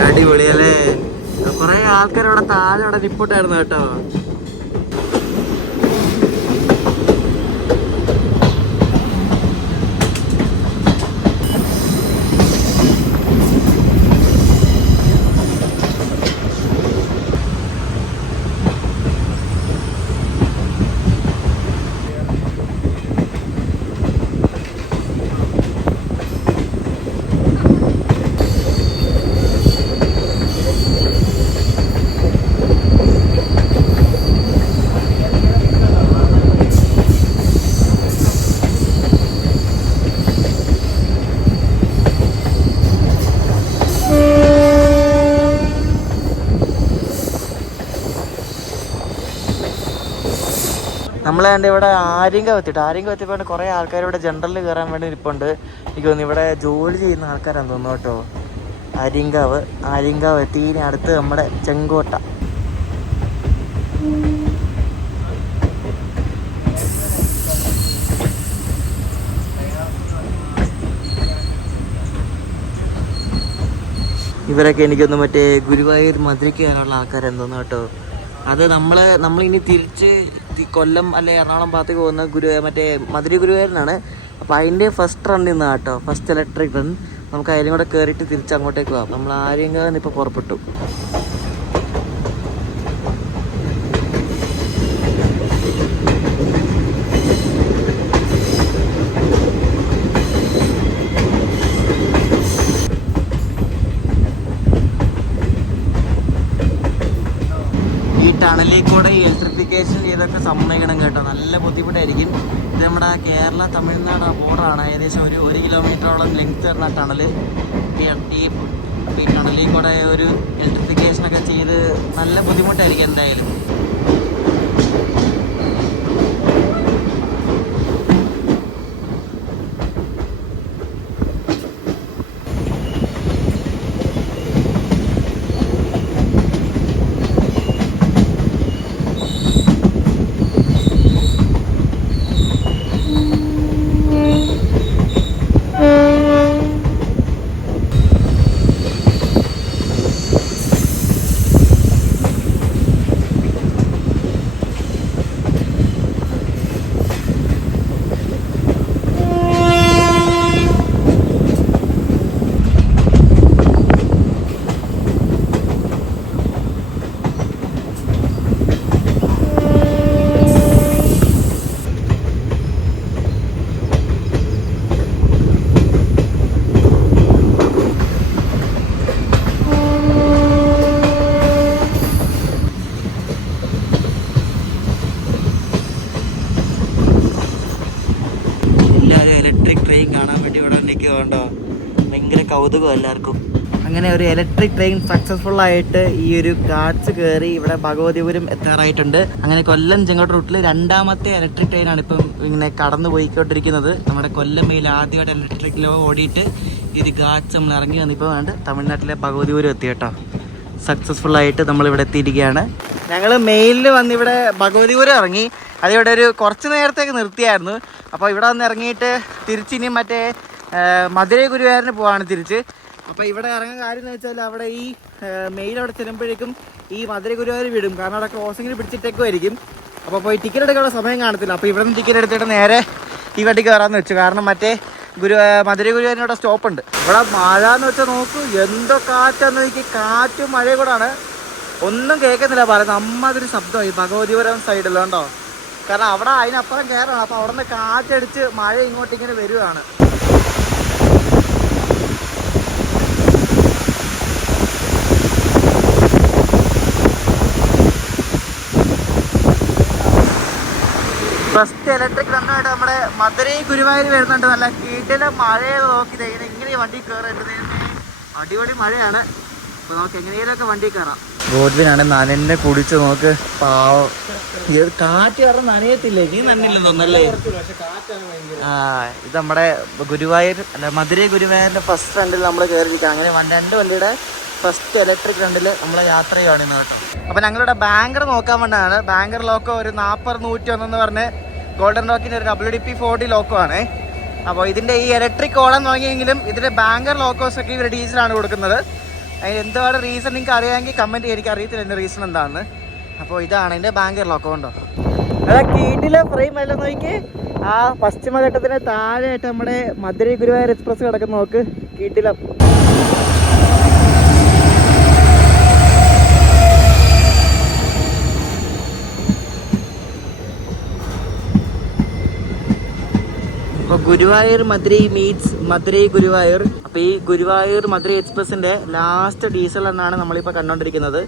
അടിപൊളിയല്ലേ. കുറെ ആൾക്കാർ അവിടെ താഴെ അവിടെ നിപ്പോട്ടായിരുന്നു കേട്ടോ. നമ്മൾ കണ്ട് ഇവിടെ ആര്യങ്കാവ് എത്തിയപ്പോൾ കുറേ ആൾക്കാർ ഇവിടെ ജനറലിൽ കയറാൻ വേണ്ടി ഇരിപ്പുണ്ട്. എനിക്ക് തോന്നുന്നു ഇവിടെ ജോലി ചെയ്യുന്ന ആൾക്കാരാണെന്ന് തോന്നുന്നു കേട്ടോ. ആര്യങ്കാവ് എത്തി. ഇനി അടുത്ത് നമ്മുടെ ചെങ്കോട്ട. ഇവരൊക്കെ എനിക്കൊന്ന് മറ്റേ ഗുരുവായൂർ മധുരയ്ക്ക് കയറാനുള്ള ആൾക്കാരെന്ന് തോന്നുന്നു കേട്ടോ. അത് നമ്മളിനി തിരിച്ച് കൊല്ലം അല്ലെ എറണാകുളം ഭാഗത്തേക്ക് പോകുന്ന മറ്റേ മധുര ഗുരുവായൂരിനാണ്. അപ്പോൾ അതിൻ്റെ ഫസ്റ്റ് റൺ ഇന്ന് കേട്ടോ, ഫസ്റ്റ് ഇലക്ട്രിക് റൺ. നമുക്ക് അതിലും കൂടെ കയറിയിട്ട് തിരിച്ച് അങ്ങോട്ടേക്ക് പോകാം. നമ്മൾ ആര്യങ്കാവിൽ ഇപ്പോൾ പുറപ്പെട്ടു. ടണലിൽ കൂടെ ഈ ഇലക്ട്രിഫിക്കേഷൻ ചെയ്തൊക്കെ സമ്മതിക്കണം കേട്ടോ. നല്ല ബുദ്ധിമുട്ടായിരിക്കും. ഇത് നമ്മുടെ കേരള തമിഴ്നാട് ബോർഡറാണ്. ഏകദേശം ഒരു 1 കിലോമീറ്ററോളം ലെങ്ത് വരുന്ന ടണൽ. ഈ ടണലിൽ കൂടെ ഒരു ഇലക്ട്രിഫിക്കേഷനൊക്കെ ചെയ്ത് നല്ല ബുദ്ധിമുട്ടായിരിക്കും എന്തായാലും. ഭയങ്കര കൗതുകം എല്ലാവർക്കും. അങ്ങനെ ഒരു ഇലക്ട്രിക് ട്രെയിൻ സക്സസ്ഫുൾ ആയിട്ട് ഈ ഒരു ഗാഡ്സ് കയറി ഇവിടെ ഭഗവതിപുരം എത്താറായിട്ടുണ്ട്. അങ്ങനെ കൊല്ലം ചെങ്കോട്ട റൂട്ടിൽ 2ാമത്തെ ഇലക്ട്രിക് ട്രെയിനാണ് ഇപ്പം ഇങ്ങനെ കടന്നു പോയിക്കൊണ്ടിരിക്കുന്നത്. നമ്മുടെ കൊല്ലം മെയിൽ ആദ്യമായിട്ട് ഇലക്ട്രിക്കിലോ ഓടിയിട്ട് ഈ ഒരു ഗാഡ്സ് നമ്മൾ ഇറങ്ങി വന്നിപ്പോൾ വേണ്ട തമിഴ്നാട്ടിലെ ഭഗവതിപുരം എത്തി കേട്ടോ. സക്സസ്ഫുൾ ആയിട്ട് നമ്മളിവിടെ എത്തിയിരിക്കുകയാണ്. ഞങ്ങൾ മെയിലിൽ വന്നിവിടെ ഭഗവതിപുരം ഇറങ്ങി. അതിവിടെ ഒരു കുറച്ച് നേരത്തേക്ക് നിർത്തിയായിരുന്നു. അപ്പോൾ ഇവിടെ വന്ന് ഇറങ്ങിയിട്ട് തിരിച്ചിനി മറ്റേ മധുരൈ ഗുരുവായൂരിന് പോവാണ് തിരിച്ച്. അപ്പോൾ ഇവിടെ ഇറങ്ങാൻ കാര്യം എന്ന് വെച്ചാൽ അവിടെ ഈ മെയിൽ അവിടെ ചെല്ലുമ്പോഴേക്കും ഈ മധുര ഗുരുവായൂർ വിടും. കാരണം അവിടെ ക്രോസിങ്ങിൽ പിടിച്ചിട്ടേക്കുമായിരിക്കും. അപ്പോൾ പോയി ടിക്കറ്റ് എടുക്കാനുള്ള സമയം കാണത്തില്ല. അപ്പോൾ ഇവിടെ നിന്ന് ടിക്കറ്റ് എടുത്തിട്ട് നേരെ ഈ വണ്ടി കയറാമെന്ന് വെച്ചു. കാരണം മറ്റേ മധുര ഗുരുവായൂരിനോടെ സ്റ്റോപ്പുണ്ട്. ഇവിടെ മഴ എന്ന് വെച്ചാൽ നോക്കൂ, എന്തോ കാറ്റാന്ന് നോക്കി, കാറ്റും മഴയും കൂടാണ്. ഒന്നും കേൾക്കുന്നില്ല പറയുന്നത്. അമ്മതൊരു ശബ്ദമായി ഭഗവതിപുരം സൈഡിൽ കണ്ടോ. കാരണം അവിടെ അതിനപ്പുറം കയറാണ്. അപ്പോൾ അവിടെ നിന്ന് കാറ്റടിച്ച് മഴ ഇങ്ങോട്ടിങ്ങനെ വരുവാണ്. ഫസ്റ്റ് ഇലക്ട്രിക് റണ്ണായിട്ട് നമ്മുടെ മധുരൈ ഗുരുവായൂർ വരുന്നുണ്ട്. നല്ല കീട്ടിലെ മഴയെ നോക്കി ഇങ്ങനെ വണ്ടി കയറരുത്. അടിപൊളി മഴയാണ്. അപ്പോൾ നമുക്ക് എങ്ങനെയൊക്കെ വണ്ടി കയറാം. ഗോഡ്വിനാണ് നനന്നെ കുടിച്ച് നോക്ക്. പാവം, കാറ്റ് കാരണം നനയത്തില്ലേ? നീ നനയില്ലെന്ന് തോന്നല്ലേ? ഇത് നമ്മുടെ ഗുരുവായൂർ അല്ല മധുരൈ ഗുരുവായൂരിന്റെ ഫസ്റ്റ് റണ്ടിൽ നമ്മൾ കയറിയിരിക്കുക. അങ്ങനെ 2 വണ്ടിയുടെ ഫസ്റ്റ് ഇലക്ട്രിക് റണ്ടിൽ നമ്മളെ യാത്ര ചെയ്യുകയാണ് ഇന്ന് കേട്ടോ. അപ്പോൾ ഞങ്ങളുടെ ബാങ്കർ നോക്കാൻ വേണ്ടിയാണ്. ബാങ്കർ ലോക്കോ ഒരു 40-101 പറഞ്ഞ് ഗോൾഡൻ റോക്കിൻ്റെ ഒരു WD-40 ലോക്കോ ആണ്. അപ്പോൾ ഇതിൻ്റെ ഈ ഇലക്ട്രിക് ഓടാൻ തുടങ്ങിയെങ്കിലും ഇതിൻ്റെ ബാങ്കർ ലോക്കോസൊക്കെ ഇവർ ഡീസലാണ് കൊടുക്കുന്നത്. അതിന് എന്താണ് റീസൺ നിങ്ങൾക്ക് അറിയാമെങ്കിൽ കമൻറ്റ് ചെയ്യാൻ. എനിക്ക് അറിയത്തില്ല എൻ്റെ റീസൺ എന്താണെന്ന്. അപ്പോൾ ഇതാണ് എൻ്റെ ബാങ്കർ ലോക്കോ ഉണ്ടോ. അതാ കീട്ടിലെ ഫ്രെയിം എല്ലാം നോക്കി. ആ പശ്ചിമഘട്ടത്തിന് താഴെയായിട്ട് നമ്മുടെ മധുരൈ ഗുരുവായൂർ എക്സ്പ്രസ് കിടക്കുന്ന നോക്ക്. കീട്ടിലെ ഗുരുവായൂർ മധുരൈ മീറ്റ്സ് മധുരൈ ഗുരുവായൂർ. അപ്പോൾ ഈ ഗുരുവായൂർ മധുരൈ എക്സ്പ്രസിന്റെ ലാസ്റ്റ് ഡീസൽ എന്നാണ് നമ്മളിപ്പോൾ കണ്ടുകൊണ്ടിരിക്കുന്നത്.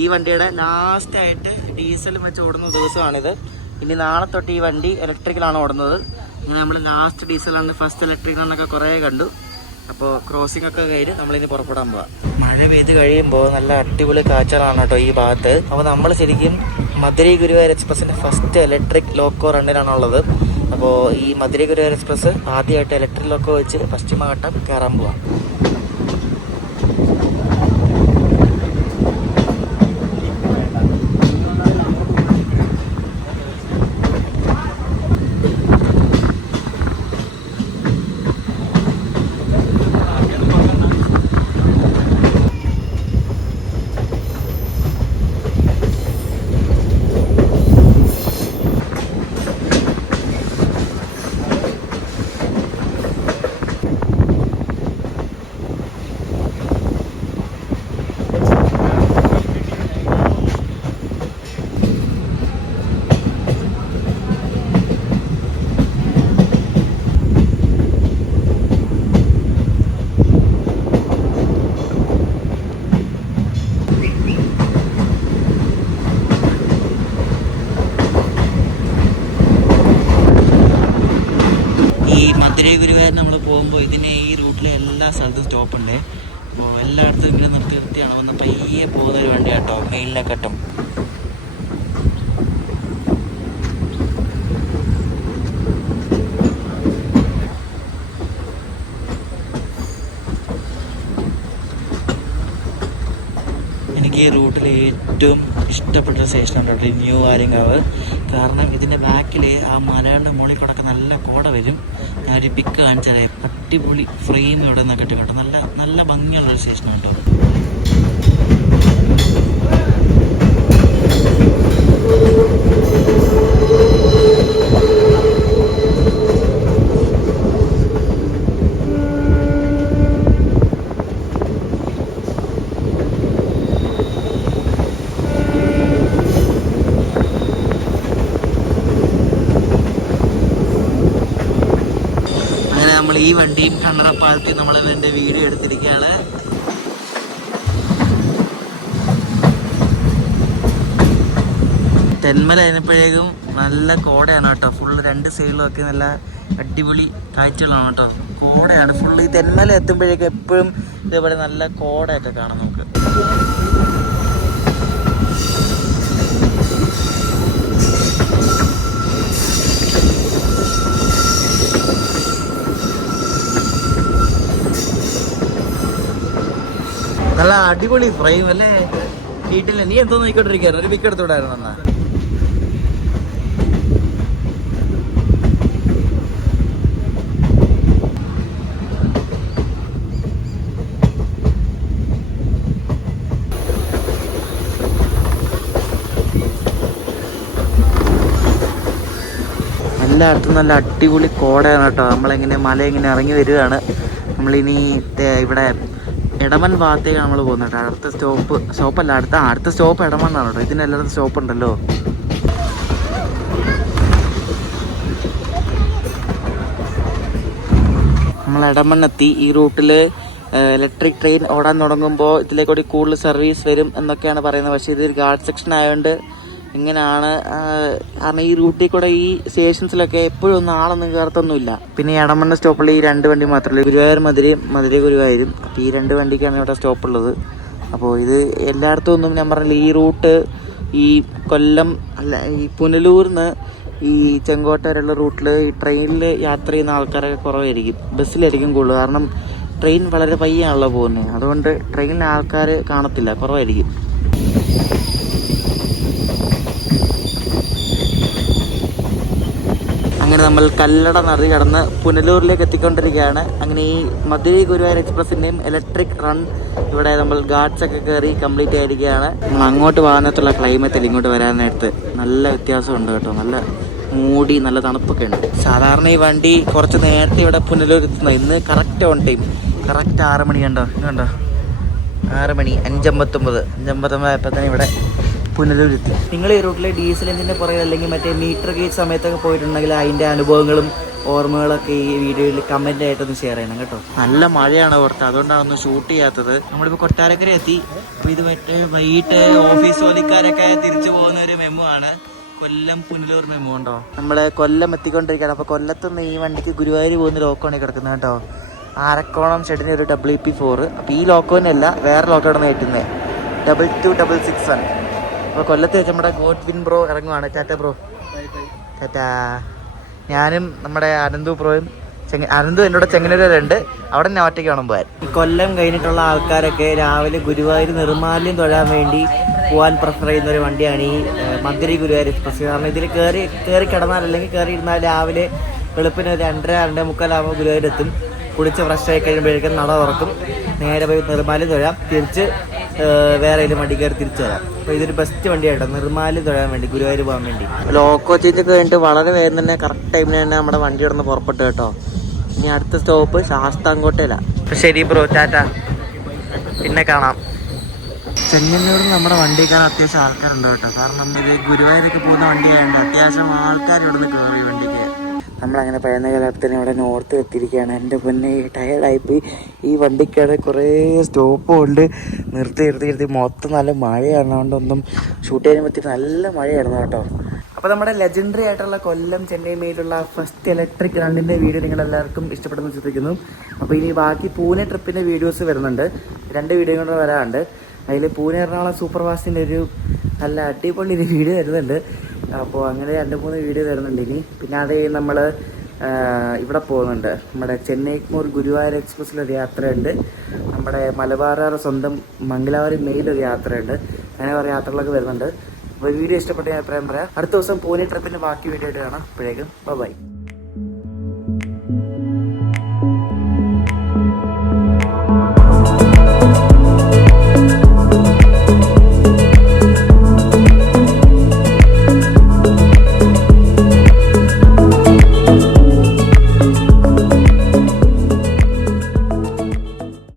ഈ വണ്ടിയുടെ ലാസ്റ്റ് ആയിട്ട് ഡീസൽ വെച്ച് ഓടുന്ന ദിവസമാണിത്. ഇനി നാളെ തൊട്ട് ഈ വണ്ടി ഇലക്ട്രിക്കലാണ് ഓടുന്നത്. ഇങ്ങനെ നമ്മൾ ലാസ്റ്റ് ഡീസലാണ്. ഫസ്റ്റ് ഇലക്ട്രിക് റണ്ണൊക്കെ കുറേ കണ്ടു. അപ്പോൾ ക്രോസിംഗ് ഒക്കെ കഴിഞ്ഞ് നമ്മളിനി പുറപ്പെടാൻ പോവാം. മഴ പെയ്ത് കഴിയുമ്പോൾ നല്ല അടിപൊളി കാഴ്ചകളാണ് കേട്ടോ ഈ ഭാഗത്ത്. അപ്പോൾ നമ്മൾ ശരിക്കും മധുരൈ ഗുരുവായൂർ എക്സ്പ്രസിന്റെ ഫസ്റ്റ് ഇലക്ട്രിക് ലോക്കോ റണ്ണിലാണുള്ളത്. അപ്പോൾ ഈ മധുരൈ ഗുരുവായൂർ എക്സ്പ്രസ് ആദ്യമായിട്ട് ഇലക്ട്രിക് ലോക്കോ വെച്ച് പശ്ചിമഘട്ടം കയറാൻ പോവാം. മധുരൈ ഗുരുവായൂർ നമ്മൾ പോകുമ്പോൾ ഇതിന് ഈ റൂട്ടിലെ എല്ലാ സ്ഥലത്തും സ്റ്റോപ്പുണ്ട്. അപ്പോൾ എല്ലായിടത്തും ഇങ്ങനെ നിർത്തിയാണ് വന്ന് പയ്യെ പോകുന്നൊരു വണ്ടി കേട്ടോ. മെയിലിനെക്കട്ടും എനിക്ക് ഈ റൂട്ടിൽ ഏറ്റവും ഇഷ്ടപ്പെട്ട സ്റ്റേഷനാണ് കേട്ടോ ന്യൂ ആര്യങ്കാവ്. കാരണം ഇതിൻ്റെ ബാക്കിൽ ആ മലയുടെ മുകളിൽ കൂടെ നല്ല കോട വരും. ഞാനൊരു പിക്ക് കാണിച്ചാൽ അടിപൊളി ഫ്രെയിം ഇവിടെ നിന്നൊക്കെ ഇട്ട് കേട്ടോ. നല്ല നല്ല ഭംഗിയുള്ളൊരു സ്റ്റേഷനാണ് കേട്ടോ. ഈ വണ്ടിയും കണ്ണറപ്പാലത്തിൽ നമ്മൾ എൻ്റെ വീഡിയോ എടുത്തിരിക്കുകയാണ്. തെന്മല അതിനപ്പോഴേക്കും നല്ല കോടയാണ് കേട്ടോ. ഫുള്ള് 2 സൈഡിലും ഒക്കെ നല്ല അടിപൊളി കാഴ്ചകളാണ് കേട്ടോ. കോടയാണ് ഫുള്ള്. ഈ തെന്മല എത്തുമ്പോഴേക്കും എപ്പോഴും ഇതേപോലെ നല്ല കോടയൊക്കെ കാണാം നമുക്ക്. നല്ല അടിപൊളി ഫ്രെയിം അല്ലേ? വീട്ടിൽ നീ എന്തോ നോക്കിക്കൊണ്ടിരിക്കുകയായിരുന്നു. ഒരു പിക്ക് എടുത്തോടായിരുന്നു എന്നാ. എല്ലായിടത്തും നല്ല അടിപൊളി കോടയാണ് കേട്ടോ. നമ്മളിങ്ങനെ മല ഇങ്ങനെ ഇറങ്ങി വരികയാണ്. നമ്മളിനി ഇവിടെ എടമൺ ഭാഗത്തേക്ക് നമ്മൾ പോകുന്നത് കേട്ടോ. അടുത്ത സ്റ്റോപ്പല്ല, അടുത്ത സ്റ്റോപ്പ് എടമണ്ണാണ് കേട്ടോ. ഇതിനെല്ലായിടത്തും സ്റ്റോപ്പ് ഉണ്ടല്ലോ. നമ്മൾ എടമണ്ണെത്തി. ഈ റൂട്ടിൽ ഇലക്ട്രിക് ട്രെയിൻ ഓടാൻ തുടങ്ങുമ്പോൾ ഇതിലേക്കൂടി കൂടുതൽ സർവീസ് വരും എന്നൊക്കെയാണ് പറയുന്നത്. പക്ഷേ ഇതൊരു ഗാർഡ് സെക്ഷൻ ആയതുകൊണ്ട് ഇങ്ങനെയാണ്. കാരണം ഈ റൂട്ടിൽ കൂടെ ഈ സ്റ്റേഷൻസിലൊക്കെ എപ്പോഴും ഒന്നും ആളൊന്നും കയറത്തൊന്നുമില്ല. പിന്നെ ഈ എടമണ്ണ സ്റ്റോപ്പിൽ ഈ 2 വണ്ടി മാത്രമല്ല, ഗുരുവായൂർ മധുര ഗുരുവായൂരും. അപ്പോൾ ഈ 2 വണ്ടിക്കാണ് ഇവിടെ സ്റ്റോപ്പുള്ളത്. അപ്പോൾ ഇത് എല്ലായിടത്തും ഒന്നും ഞാൻ പറഞ്ഞില്ല. ഈ റൂട്ട് ഈ കൊല്ലം അല്ല, ഈ പുനലൂരിന്ന് ഈ ചെങ്കോട്ട വരെയുള്ള റൂട്ടിൽ ഈ ട്രെയിനിൽ യാത്ര ചെയ്യുന്ന ആൾക്കാരൊക്കെ കുറവായിരിക്കും. ബസ്സിലായിരിക്കും കൂടുതൽ. കാരണം ട്രെയിൻ വളരെ പയ്യാണല്ലോ പോകുന്നത്. അതുകൊണ്ട് ട്രെയിനിൽ ആൾക്കാർ കാണത്തില്ല, കുറവായിരിക്കും. അങ്ങനെ നമ്മൾ കല്ലട നദി കടന്ന് പുനലൂരിലേക്ക് എത്തിക്കൊണ്ടിരിക്കുകയാണ്. അങ്ങനെ ഈ മധുരൈ ഗുരുവായൂർ എക്സ്പ്രസിൻ്റെയും ഇലക്ട്രിക് റൺ ഇവിടെ നമ്മൾ ഗാർഡ്സ് ഒക്കെ കയറി കംപ്ലീറ്റ് ആയിരിക്കുകയാണ്. നമ്മൾ അങ്ങോട്ട് പോകുന്നതിനുള്ള ക്ലൈമറ്റിൽ ഇങ്ങോട്ട് വരാൻ നേരത്ത് നല്ല വ്യത്യാസമുണ്ട് കേട്ടോ. നല്ല മൂടി, നല്ല തണുപ്പൊക്കെ ഉണ്ട്. സാധാരണ ഈ വണ്ടി കുറച്ച് നേരത്തെ ഇവിടെ പുനലൂർ എത്തുന്നത്. ഇന്ന് കറക്റ്റ് ഓൺ ടൈം, കറക്റ്റ് 6 മണി കണ്ടോ. 6 മണി 5:59 ആയപ്പോൾ തന്നെ ഇവിടെ പുനലൂരെത്തി. നിങ്ങൾ ഈ റൂട്ടിലെ ഡീസൽ എഞ്ചിൻ്റെ പുറകെ അല്ലെങ്കിൽ മറ്റേ മീറ്റർ ഗേജ് സമയത്തൊക്കെ പോയിട്ടുണ്ടെങ്കിൽ അതിൻ്റെ അനുഭവങ്ങളും ഓർമ്മകളൊക്കെ ഈ വീഡിയോയിൽ കമൻ്റ് ആയിട്ടൊന്ന് ഷെയർ ചെയ്യണം കേട്ടോ. നല്ല മഴയാണ് പുറത്ത്, അതുകൊണ്ടാണ് ഒന്ന് ഷൂട്ട് ചെയ്യാത്തത്. നമ്മളിപ്പോൾ കൊട്ടാരക്കര എത്തി. അപ്പോൾ ഇത് മറ്റേ വൈകിട്ട് ഓഫീസ് ജോലിക്കാരൊക്കെ തിരിച്ചു പോകുന്ന ഒരു മെമു ആണ്. കൊല്ലം പുനലൂർ മെമു ഉണ്ടോ. നമ്മൾ കൊല്ലം എത്തിക്കൊണ്ടിരിക്കുകയാണ്. അപ്പോൾ കൊല്ലത്തുനിന്ന് ഈ വണ്ടിക്ക് ഗുരുവായൂർ പോകുന്ന ലോക്കമാണ് കിടക്കുന്നത് കേട്ടോ. ആരക്കോണം ഷെഡിന് ഒരു WP4. അപ്പോൾ ഈ ലോക്കോനല്ല, വേറെ ലോക്കോടെ കയറ്റുന്നത് 22661. അപ്പോൾ കൊല്ലത്ത് വെച്ച് നമ്മുടെ ഗോഡ്വിൻ ബ്രോ ഇറങ്ങുവാണ്. Tata bro. ടാറ്റാ. ഞാനും നമ്മുടെ അനന്തു ബ്രോയും അനന്തു എന്നോട് ചെങ്ങന്നൂരുണ്ട്. അവിടെ തന്നെ ഒറ്റയ്ക്ക് വേണം പോകാൻ. ഈ കൊല്ലം കഴിഞ്ഞിട്ടുള്ള ആൾക്കാരൊക്കെ രാവിലെ ഗുരുവായൂർ നിർമ്മാല്യം തൊഴാൻ വേണ്ടി പോകാൻ പ്രിഫർ ചെയ്യുന്ന ഒരു വണ്ടിയാണ് ഈ മധുരൈ ഗുരുവായൂർ എക്സ്പ്രസ്. കാരണം ഇതിൽ കയറി കിടന്നാൽ അല്ലെങ്കിൽ കയറി ഇരുന്നാൽ രാവിലെ വെളുപ്പിന് 2:30 ആകുമ്പോൾ ഗുരുവായൂരെത്തും. കുളിച്ച് ഫ്രഷ് ആയി കഴിയുമ്പോഴേക്കും നട തുറക്കും. നേരെ പോയി നിർമ്മാല്യം തൊഴാം. തിരിച്ച് വേറെ ഏതെങ്കിലും വണ്ടി കയറി തിരിച്ചു വരാം. അപ്പോൾ ഇതൊരു ബെസ്റ്റ് വണ്ടിയായിട്ടോ നിർമ്മാല്യം തൊഴാൻ വേണ്ടി, ഗുരുവായൂർ പോകാൻ വേണ്ടി. ലോക്കോ ചേഞ്ച് ഒക്കെ കഴിഞ്ഞിട്ട് വളരെ വേഗം തന്നെ കറക്റ്റ് ടൈമിന് തന്നെ നമ്മുടെ വണ്ടി ഇടന്ന് പുറപ്പെട്ടു കേട്ടോ. ഇനി അടുത്ത സ്റ്റോപ്പ് ശാസ്താംകോട്ടയിലാണ്. അപ്പോൾ ശരി ബ്രോ, ടാറ്റ, പിന്നെ കാണാം. ചെങ്ങന്നൂരിൽ നമ്മുടെ വണ്ടി കാണാൻ അത്യാവശ്യം ആൾക്കാരുണ്ട് കേട്ടോ. കാരണം ഇത് ഗുരുവായൂരൊക്കെ പോകുന്ന വണ്ടിയായതുകൊണ്ട് അത്യാവശ്യം ആൾക്കാർ ഇവിടെ നിന്ന് കയറി വണ്ടിക്ക്. നമ്മളങ്ങനെ പഴയ കാലത്തിന് ഇവിടെ നോർത്ത് എത്തിയിരിക്കുകയാണ്. എൻ്റെ പൊന്നെ ടയർഡായിപ്പോയി. ഈ വണ്ടിക്കാണ് കുറേ സ്റ്റോപ്പും ഉണ്ട്. നിർത്തി മൊത്തം നല്ല മഴയാണ്. അതുകൊണ്ടൊന്നും ഷൂട്ട് ചെയ്യാൻ പറ്റി. നല്ല മഴയായിരുന്നു കേട്ടോ. അപ്പോൾ നമ്മുടെ ലെജൻഡറി ആയിട്ടുള്ള കൊല്ലം ചെന്നൈ മെയിലുള്ള ഫസ്റ്റ് ഇലക്ട്രിക് റണ്ണിൻ്റെ വീഡിയോ നിങ്ങളെല്ലാവർക്കും ഇഷ്ടപ്പെടുന്നു ചിന്തിക്കുന്നു. അപ്പോൾ ഇനി ബാക്കി പൂനെ ട്രിപ്പിൻ്റെ വീഡിയോസ് വരുന്നുണ്ട്. 2 വീഡിയോ കൊണ്ട് വരാറുണ്ട്. അതിൽ പൂനെ എറണാകുളം സൂപ്പർ ഫാസ്റ്റിൻ്റെ ഒരു നല്ല അടിപൊളി ഒരു വീഡിയോ വരുന്നുണ്ട്. അപ്പോൾ അങ്ങനെ 2-3 വീഡിയോ വരുന്നുണ്ട് ഇനി. പിന്നെ അത് നമ്മൾ ഇവിടെ പോകുന്നുണ്ട്. നമ്മുടെ ചെന്നൈ ഗുരുവായൂർ എക്സ്പ്രസ്സിലൊരു യാത്രയുണ്ട്. നമ്മുടെ മലബാറുകാരുടെ സ്വന്തം മംഗലാപുരം മെയിലൊരു യാത്രയുണ്ട്. അങ്ങനെ കുറേ യാത്രകളൊക്കെ വരുന്നുണ്ട്. അപ്പോൾ വീഡിയോ ഇഷ്ടപ്പെട്ട അഭിപ്രായം പറയാം. അടുത്ത ദിവസം പൂനെ ട്രിപ്പിൻ്റെ ബാക്കി വീഡിയോ ആയിട്ട് കാണാം. അപ്പോഴേക്കും ബൈ.